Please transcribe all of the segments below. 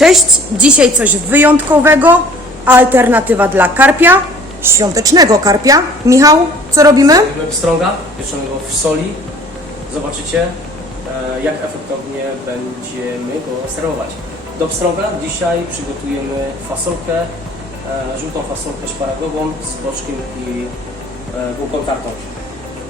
Cześć, dzisiaj coś wyjątkowego, alternatywa dla karpia, świątecznego karpia. Michał, co robimy? Robimy pstrąga, pieczonego w soli. Zobaczycie, e, jak efektownie będziemy go serwować. Do pstrąga dzisiaj przygotujemy fasolkę, e, żółtą fasolkę szparagową z boczkiem i e, bułką tartą.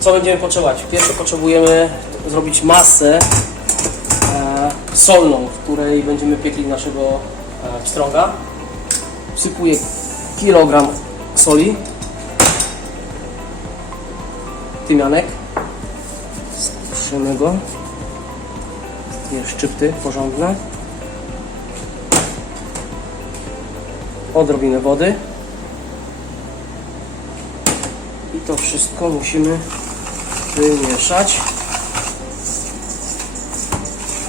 Co będziemy potrzebować? Pierwsze potrzebujemy zrobić masę solną, w której będziemy piekli naszego e, pstrąga. Wsypuję kilogram soli, tymianek. Skrzymy go. Takie szczypty porządne. Odrobinę wody. I to wszystko musimy wymieszać.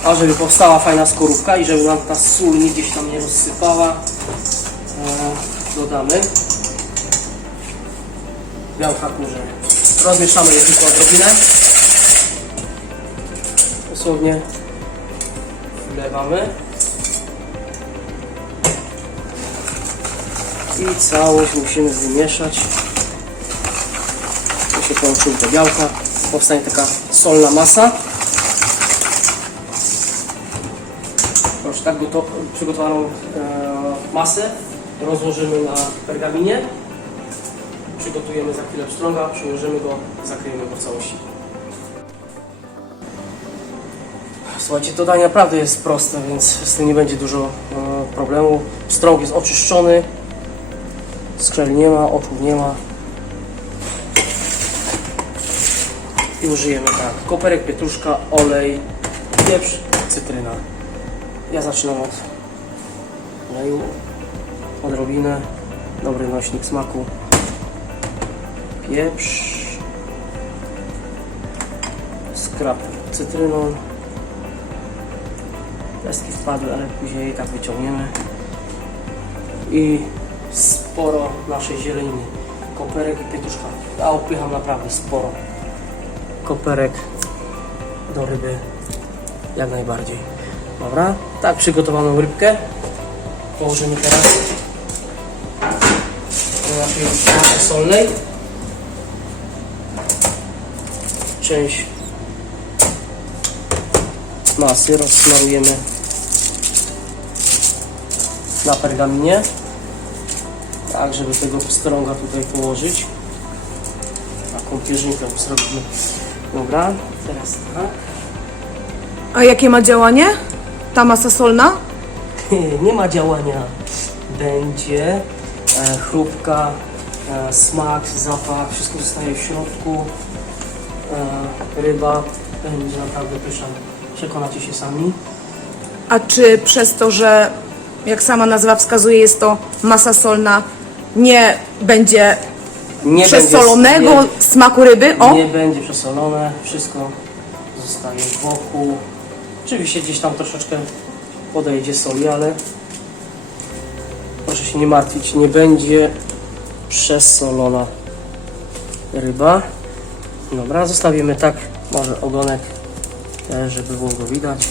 A żeby powstała fajna skorupka i żeby nam ta sól nigdzie się tam nie rozsypała, e, dodamy białka kurze. Rozmieszamy je tylko odrobinę. Dosłownie wlewamy. I całość musimy wymieszać. Tu się połączyły te białka. Powstanie taka solna masa. Proszę, tak goto- przygotowaną e, masę rozłożymy na pergaminie przygotujemy za chwilę pstrąga, przyłożymy go, zakryjemy go w całości. Słuchajcie, to danie naprawdę jest proste, więc z tym nie będzie dużo e, problemu. Pstrąg jest oczyszczony, skrzel nie ma, oczu nie ma. I użyjemy tak, koperek, pietruszka, olej, pieprz, cytryna. Ja zaczynam od oleju, odrobinę, dobry nośnik smaku pieprz, skrap cytryną. Pestki wpadły, ale później i tak wyciągniemy. I sporo naszej zieleni. Koperek i pietruszka. Ja upycham naprawdę sporo. Koperek do ryby jak najbardziej. Dobra, tak przygotowaną rybkę. Położymy teraz. Do naszej masy solnej. część masy rozsmarujemy na pergaminie. Tak żeby tego pstrąga tutaj położyć. Taką pierzynkę zrobimy. Dobra, teraz tak. A jakie ma działanie? Ta masa solna? nie ma działania będzie e, chrupka e, smak, zapach wszystko zostaje w środku e, ryba będzie naprawdę pyszna przekonacie się sami A czy przez to, że jak sama nazwa wskazuje, jest to masa solna, nie będzie nie przesolonego będzie, smaku ryby? O! nie, nie będzie przesolone wszystko zostaje wokół oczywiście gdzieś tam troszeczkę podejdzie soli, ale proszę się nie martwić, nie będzie przesolona ryba. Dobra, zostawimy tak może ogonek też, żeby było go widać.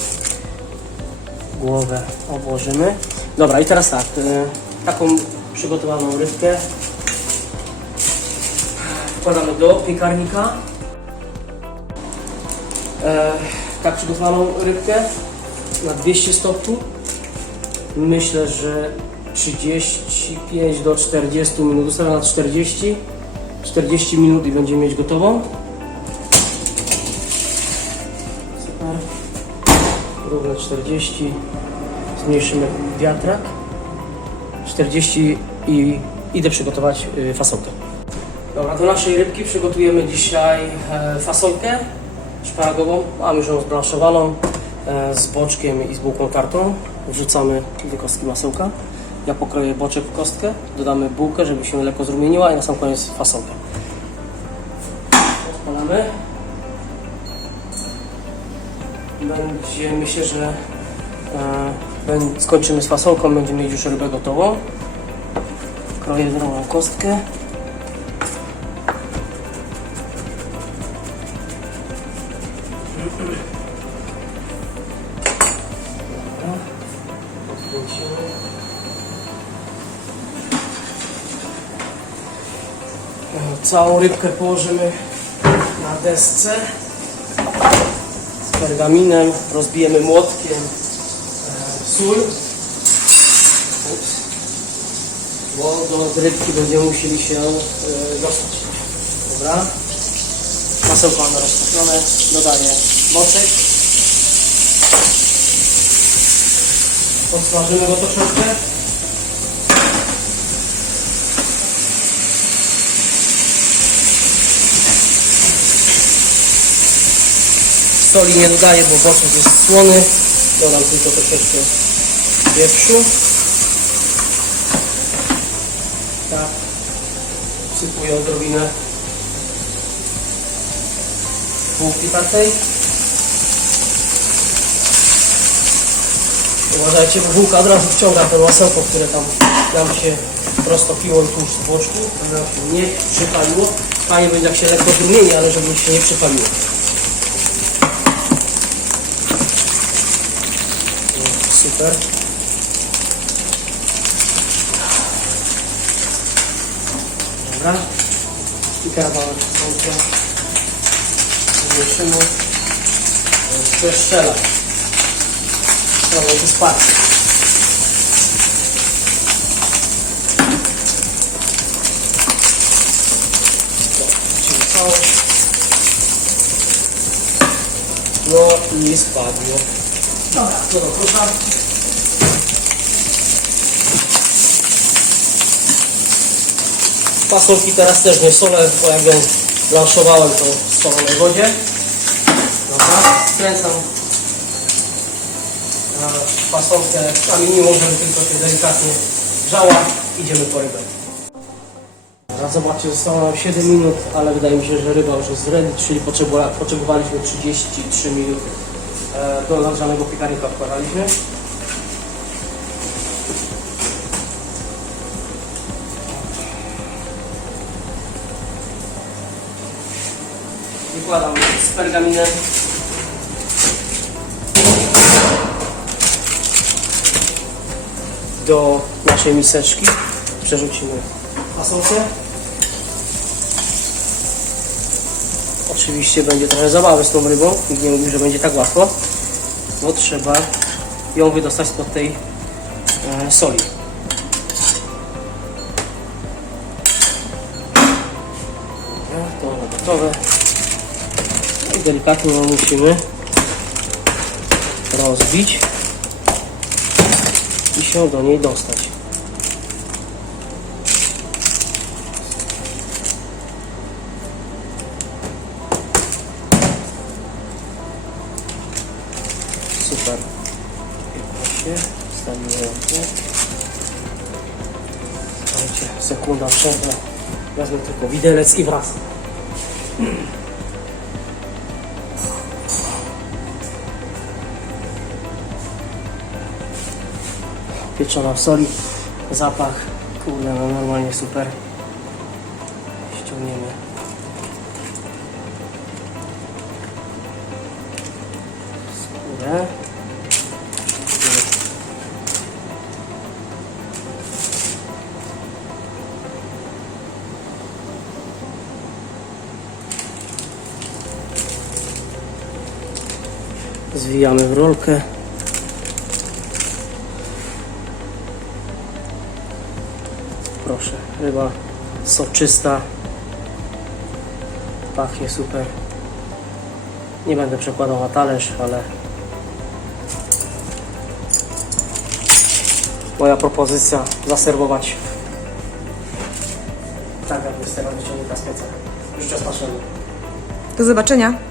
Głowę obłożymy. Dobra i teraz tak e, taką przygotowaną rybkę wkładamy do piekarnika. E, tak przygotowaną rybkę na 200 stopni. Myślę, że 35 do 40 minut. Ustawiam na 40 40 minut i będziemy mieć gotową. Super. Równe 40 zmniejszymy wiatrak. 40 i idę przygotować y, fasolkę. Dobra, do naszej rybki przygotujemy dzisiaj e, fasolkę szparagową. Mam już ją zblanszowaną e, z boczkiem i z bułką tartą. Wrzucamy dwie kostki masełka. Ja pokroję boczek w kostkę, dodamy bułkę, żeby się lekko zrumieniła i na sam koniec fasolkę. Odpalamy. Będzie, myślę, że e, skończymy z fasolką, będziemy mieć już rybę gotową. Kroję drugą kostkę. Całą rybkę położymy na desce z pergaminem, rozbijemy młotkiem e, sól. Bo do rybki będziemy musieli się e, dostać. Dobra. Masełko mamy roztopione, dodaję moczek. Podsmażymy go troszeczkę. Soli nie dodaję, bo boczek jest słony. Dodam tylko troszeczkę pieprzu. Tak. Wsypuję odrobinę takiej. Uważajcie, bo bułka od razu wciąga to masełko, które tam nam się roztopiło tuż w boczku, żeby nam nie przypaliło. Fajnie będzie jak się lekko drumieni, ale żeby się nie przypaliło. Super. Dobra. I teraz mamy Zmniejszymy. Przeszczela. Prawo to całość. No i spadło. Dobra, to do kosza. Fasolki teraz też nie solę, bo jak ją blanszowałem to w solonej wodzie. Dobra, skręcam na fasolkę na minimum, żeby tylko się delikatnie grzała. Idziemy po rybę. Dobra, zobaczcie, zostało nam 7 minut, ale wydaje mi się, że ryba już jest ready, czyli potrzebowa- potrzebowaliśmy 33 minuty. E, Do nagrzanego piekarnika wkładaliśmy. Wykładam z pergaminem. Do naszej miseczki przerzucimy fasolkę. Oczywiście będzie trochę zabawy z tą rybą. Nikt nie mówi, że będzie tak łatwo. Bo trzeba ją wydostać spod tej e, soli. To gotowe. Delikatnie musimy rozbić i się do niej dostać. Super. 15. Stawimy rękę. Słuchajcie, sekunda przerwy. Wezmę tylko widelec i wracam. Pieczona w soli. Zapach. Kurde, no normalnie super. Ściągniemy. Skórę. Zwijamy w rolkę. Proszę, ryba soczysta. Pachnie super. Nie będę przekładał na talerz, ale moja propozycja zaserwować tak jakby z tego pieca. Już czas naszego. Do zobaczenia.